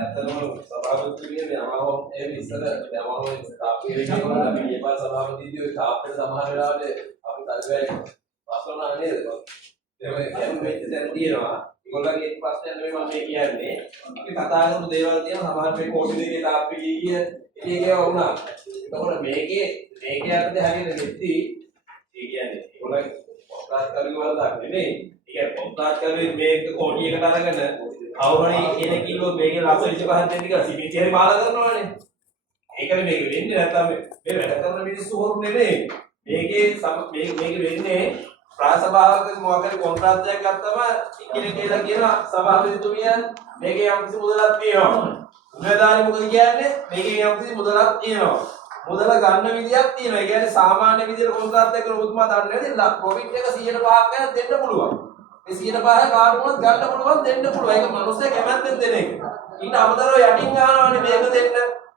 ඇත්තටම සභාපතිතුමිය මේ අමාවම් ඒ ඉස්සර අමාවම් ස්ථාපිත කරනවා අපි මේ පාර සභාපතිතුමිය ඔය තාප්පේ සමහර වෙලාවට අපි තල්වැය ප්‍රශ්න නේද ඒක මෙච්ච දැන් තියෙනවා ඒගොල්ලන්ගේ එක් ප්‍රශ්නයක් නෙමෙයි මම මේ කියන්නේ අපි කතා කරපු දේවල් තියෙනවා සමහර වෙලාවට කෝටි දෙකේ තාප්පේ කිය ඒකේව වුණා එතකොට මේකේ අපිට හැදෙන්න දෙtti ඒ කියන්නේ ඒගොල්ලන් ඔප්‍රාත් කරුවල දාන්න නෙමෙයි ඒ කියන්නේ ඔප්‍රාත් කරුවේ මේක කෝටියකට අරගෙන අවුරුණි එන කිලෝ මේකේ ලක්ෂ 25ක් දෙන්න කියලා සිපිච්චි හරි බාල කරනවානේ. ඒකනේ මේක වෙන්නේ නැත්තම් මේ වැඩ කරන මිනිස්සු හොරු නෙමෙයි. මේක වෙන්නේ ප්‍රාසභාවක මොකක් හරි කොන්ත්‍රාත්යක් ගත්තම ඉක්කෙනෙක් කියලා කියනවා සභාපතිතුමිය මේකේ යම්කිසි මුදලක් තියෙනවා. උගදාරි මොකද කියන්නේ? මේකේ යම්කිසි මුදලක් තියෙනවා. මුදල ගන්න විදියක් තියෙනවා. ඒ කියන්නේ සාමාන්‍ය විදියට කොන්ත්‍රාත්යක් කරන උතුමා දන්නේ නැති ප්‍රොෆිට් එක 105ක් ගැන දෙන්න පුළුවන්. මේ 105 කාටුණත් ගන්න පුළුවන් දෙන්න පුළුවන්. ඒක මිනිස්සේ කැමැත්තෙන් දෙන එක. ඊට අමතරව යටින් ගන්නවානේ මේක දෙන්න.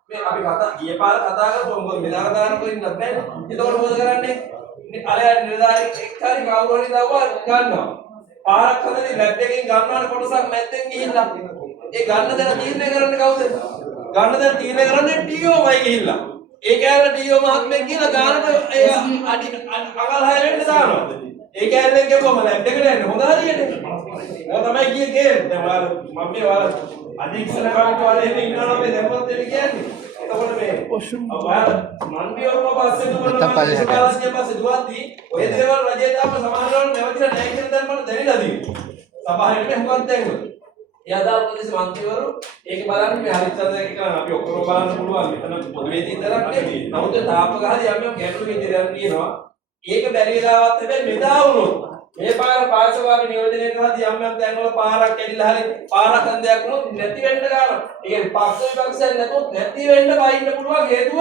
මේ අපි කතා ගිය පාර කතා කරපුවා මොකද මෙදා කතා කරනකොට ඉන්නත් බෑනේ. එතකොට මොකද කරන්නේ? අර නිලධාරි එක්කාරි කවුරු හරි දාවා ගන්නවා. පාරක් හදලා ලැබ් එකකින් ගන්නවනේ කොටසක් මැද්දෙන් ගිහිල්ලා. ඒ ගන්න දර තීරණය කරන්නේ කවුද? ගන්න දර තීරණය කරන්නේ ටීఓමයි ගිහිල්ලා. ඒ කෑල්ල ටීஓ මහත්මයෙක් කියලා ගානට ඒ අඩි අඟල් 6 වෙන්න දානවා. ඒ කෑල්ලෙන් ගෙවුවම ලැබ් එකට යන්නේ හොඳ හරියට. ඔය තමයි කියේ දැන් මම මේ වල අධික්ෂණ කමිටුව වල එහෙම ඉන්නවා මේ දැම්මොත් එන්නේ කියන්නේ. එතකොට මේ ඔයාලා මන්දියවම පස්සේ දුවනවා පස්සේ දුවද්දී ඔය දේවල් රජයේ තාම සමානවල නැවතිලා නැහැ කියන දැන් මට දැනෙලා තියෙනවා. සභාවේ මේ හුඟක් දැන්වල. ඒ අදාළ ප්‍රදේශ මන්ත්‍රීවරු ඒක බලන්නේ මේ හරිචන්දරේ කියන අපි ඔක්කොම බලන්න පුළුවන්. මෙතන පොදුවේදී ඉඳලා නෙමෙයි. නමුත් තාප ගහදී යම් ගැටලු විදිහට තියෙනවා. ඒක බැරි වෙලාවත් හැබැයි මෙදා වුණොත් මේ පාර පාසවාගේ නියෝජනය කරද්දී යම් තැන්වල පාරක් ඇදිලා හරි පාරක් හන්දයක් වුණොත් නැති වෙන්න ගන්නවා. ඒ කියන්නේ පක්ෂ විපක්ෂයන් නැතුත් නැති වෙන්න බයින්න පුළුවන් හේතුව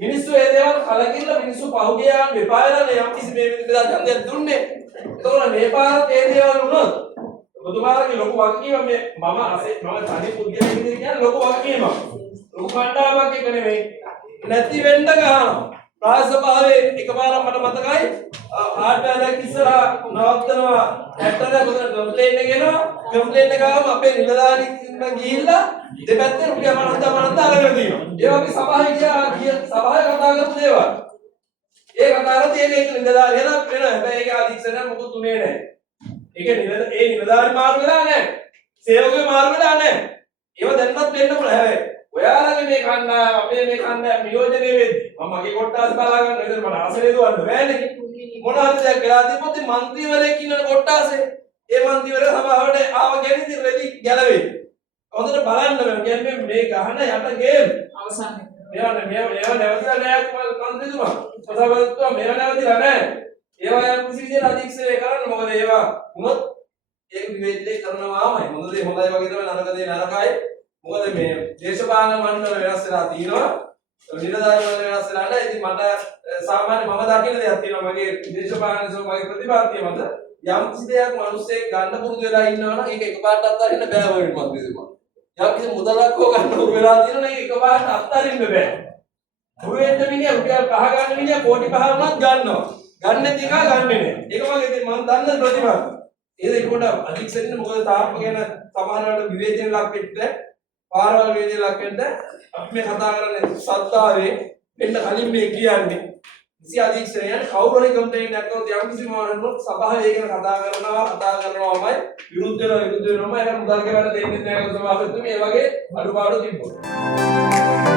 මිනිස්සු ඒ දේවල් කලකිරලා මිනිස්සු පහුගියා මෙපා වෙලා යම් කිසි මේ විදිහට හන්දයක් දුන්නේ. ඒතකොට මේ පාරත් ඒ දේවල් වුණොත් ඔබතුමාලගේ ලොකු වගකීමක් මම තනි පුද්ගලයෙක් විදිහට කියන්නේ ලොකු වගකීමක්. ලොකු කණ්ඩායමක් එක නෙමෙයි. නැති වෙන්න ගන්නවා. ප්‍රාසභාවේ එකපාරක් මට මතකයි හાર્ඩ්වෙයාර් එක ඉස්සරහා නවත්තනවා ඇටරේ කොතන කම්ප්ලේන්ට් එක එනවා කම්ප්ලේන්ට් එක ආවම අපේ නිලධාරීන් ගිහිල්ලා දෙපැත්තේ රුපියල් 50,000 අරගෙන තියෙනවා. ඒ වගේ සභාවේ සභාවේ කතා කරපු දේවල්. ඒ කතා කරද්දී ඒක නිලධාරියන වෙන හැබැයි ඒක අධික්ෂණ මොකුත් උනේ නැහැ. ඒ නිලධාරි මාරු වෙලා නැහැ. සේවකයෝ මාරු වෙලා නැහැ. ඒව දැන්වත් වෙන්න පුළුවන්. හැබැයි ඔයාලගේ මේ කණ්ඩායම අපේ මේ කණ්ඩායම නියෝජනය වෙද්දී මම මගේ කොට්ටාස් බලා ගන්න ඉතින් මට ආසනේ දුවන්න බෑනේ. මොන හරි දෙයක් වෙලා තිබ්බොත් මන්ත්‍රීවරයෙක් ඉන්නන කොට්ටාසේ ඒ මන්ත්‍රීවරයා සභාවට ආව ගෙනිදි රෙදි ගැලවෙයි. හොඳට බලන්න බෑ. කියන්නේ මේ ගහන යට ගේම් අවසන් එක. මේවා නැවතිලා නෑ මන්ත්‍රීතුමා. සභාවතුමා මේවා නැවතිලා නෑ. ඒවා යම් කිසි විදිහට අධික්ෂණය කරන්න. මොකද ඒවා වුණොත් ඒක විවේචනය කරනවාමයි. හොඳ දේ හොඳයි වගේ තමයි නරක දේ නරකයි. මොකද මේ දේශපාලන මණ්ඩල වෙනස් වෙලා තියෙනවා. නිලධාරි මණ්ඩල වෙනස් වෙලා නැහැ. ඉතින් මට සාමාන්‍ය මම දකින්න දෙයක් තියෙනවා. මගේ දේශපාලන මගේ ප්‍රතිපත්තිය මත යම් කිසි දෙයක් මිනිස්සෙක් ගන්න පුරුදු වෙලා ඉන්නවනම් ඒක එකපාරට අත්හරින්න බෑ වගේ මත් දෙනවා. යම් කිසි මුදලක් හො ගන්න උරු වෙලා තියෙනවා නම් ඒක එකපාරට අත්හරින්න බෑ. මුවෙන්ද මිනිහා රුපියල් 5 ගන්න මිනිහා කෝටි 5 වුණත් ගන්නවා. ගන්න තියක ගන්නෙ නෑ. ඒක වගේ ඉතින් මම දන්න ප්‍රතිපත්තිය. ඒක කොට අධික්ෂණය මොකද තාප්ප ගැන සමහර වෙලාවට විවේචන ලක් වෙන්න පාරවල් වේදේ ලක්වෙන්න අපි මේ කතා කරන්නේ සත්තාවේ වෙන්න කලින් මේ කියන්නේ කිසි අධික්ෂණයක් කවුරු හරි කම්ප්ලේන්ට් එකක් කරොත් යම් කිසි මොනවාරනොත් සභාවේ ඒක කතා කරනවාමයි විරුද්ධ වෙනවාමයි ඒක මුදල් ගෙවන්න දෙන්නේ නැහැ කියලා සභාවෙත් මේ වගේ අඩුපාඩු තිබුණා.